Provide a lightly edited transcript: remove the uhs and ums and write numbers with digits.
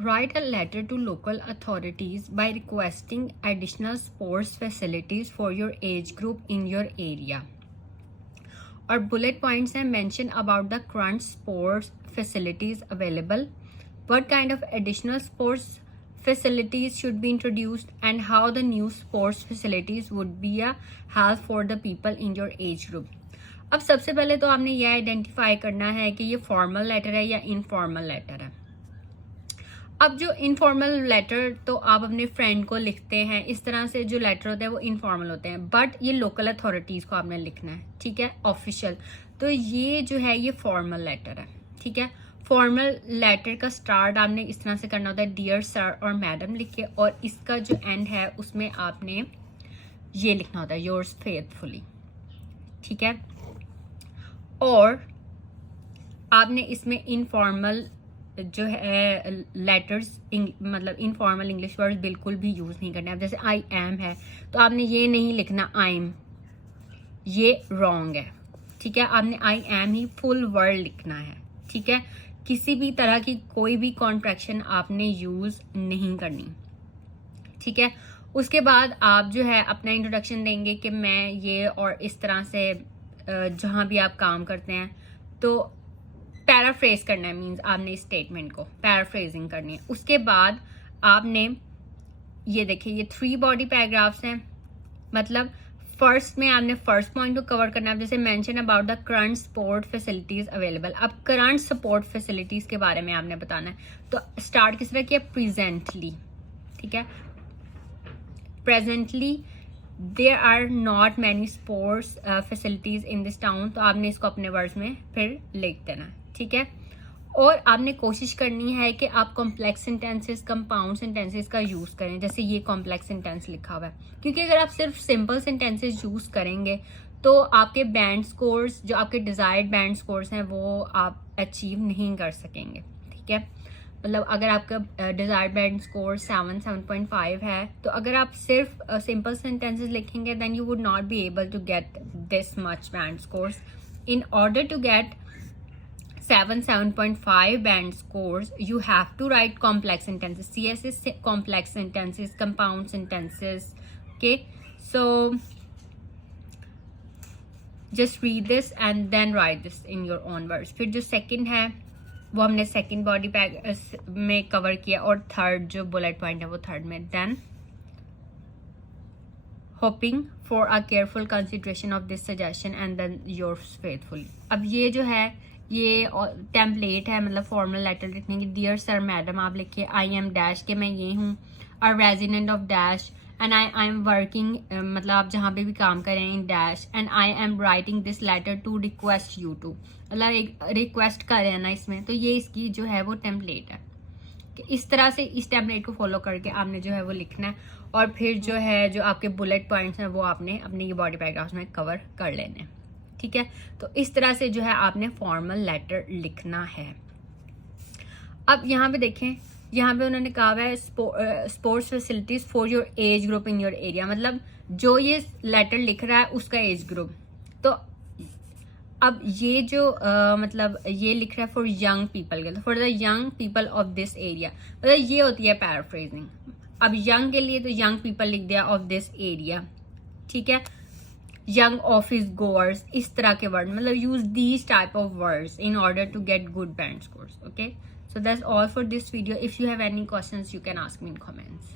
Write a letter to local authorities by requesting additional sports facilities for your age group in your area. और bullet points हैं, mention about the current sports facilities available, what kind of additional sports facilities should be introduced, and how the new sports facilities would be a help for the people in your age group. अब सबसे पहले तो आपने यह identify करना है कि ये फॉर्मल लेटर है या इनफॉर्मल लेटर है। अब जो इनफॉर्मल लेटर तो आप अपने फ्रेंड को लिखते हैं, इस तरह से जो लेटर होते हैं वो इनफॉर्मल होते हैं, बट ये लोकल अथॉरिटीज़ को आपने लिखना है, ठीक है, ऑफिशियल। तो ये जो है ये फॉर्मल लेटर है, ठीक है। फॉर्मल लेटर का स्टार्ट आपने इस तरह से करना होता है, डियर सर और मैडम लिख के, और इसका जो एंड है उसमें आपने ये लिखना होता है, योर्स फेथफुली, ठीक है। और आपने इसमें इनफॉर्मल जो है लेटर्स मतलब इनफॉर्मल इंग्लिश वर्ड बिल्कुल भी यूज़ नहीं करना है। जैसे आई एम है तो आपने ये नहीं लिखना आई एम, ये रॉन्ग है, ठीक है। आपने I am he full word लिखना है, ठीक है। किसी भी तरह की कोई भी कॉन्ट्रैक्शन आपने यूज़ नहीं करनी, ठीक है। उसके बाद आप जो है अपना इंट्रोडक्शन देंगे कि मैं ये और इस तरह से जहाँ भी आप काम करते हैं, तो पैराफ्रेज करना है, मीन्स आपने इस स्टेटमेंट को पैराफ्रेजिंग करनी है। उसके बाद आपने ये देखिए ये 3 बॉडी पैराग्राफ्स हैं, मतलब फर्स्ट में आपने फर्स्ट पॉइंट को कवर करना है, जैसे mention about the current support facilities available. अब करंट सपोर्ट फैसिलिटीज के बारे में आपने बताना है, तो स्टार्ट किस तरह किया, प्रेजेंटली, ठीक है। Presently there are not many sports facilities in this town, तो आपने इसको अपने वर्ड्स में फिर लिख देना है, ठीक है। और आपने कोशिश करनी है कि आप कॉम्प्लेक्स सेंटेंसेस, कंपाउंड सेंटेंसेस का यूज़ करें, जैसे ये कॉम्प्लेक्स सेंटेंस लिखा हुआ है, क्योंकि अगर आप सिर्फ सिंपल सेंटेंसेस यूज़ करेंगे तो आपके बैंड स्कोर्स, जो आपके डिजायर्ड बैंड स्कोर्स हैं, वो आप अचीव नहीं कर सकेंगे, ठीक है। मतलब अगर आपका डिजायर्ड बैंड स्कोर 7.5 है, तो अगर आप सिर्फ सिंपल सेंटेंसेस लिखेंगे then you would not be able to get this much band scores. In order to get 7.5 band scores, you have to write complex sentences. CS is complex sentences, compound sentences. Okay, so just read this and then write this in your own words. फिर जो second है वो हमने second body peg में cover किया, और third जो bullet point है वो third में। Then hoping for a careful consideration of this suggestion and then yours faithfully. अब ये जो है ये टेम्पलेट है, मतलब फॉर्मल लेटर लिखने की। डियर सर मैडम आप लिखिए, आई एम डैश के मैं ये हूँ, a resident of dash, and I am working, मतलब आप जहाँ पे भी काम करें in dash, and I am writing this letter to request you to, मतलब एक रिक्वेस्ट कर रहे हैं ना इसमें, तो ये इसकी जो है वो टेम्पलेट है कि इस तरह से इस टेम्पलेट को फॉलो करके आपने जो है वो लिखना है, और फिर जो है जो आपके बुलेट पॉइंट्स हैं वो आपने अपने ये बॉडी पैराग्राफ्स में कवर कर लेने, ठीक है। तो इस तरह से जो है आपने फॉर्मल लेटर लिखना है। अब यहाँ पे देखें, यहाँ पे उन्होंने कहा है sports facilities for your age group in your area, मतलब जो ये लेटर लिख रहा है उसका एज ग्रुप। तो अब ये जो मतलब ये लिख रहा है फॉर यंग पीपल के, for the young people of this area, मतलब ये होती है पैराफ्रेजिंग। अब यंग के लिए तो यंग पीपल लिख दिया ऑफ दिस एरिया, ठीक है। young office goers, इस तरह के वर्ड, मतलब use these type of words in order to get good band scores. Okay, so that's all for this video. If you have any questions you can ask me in comments.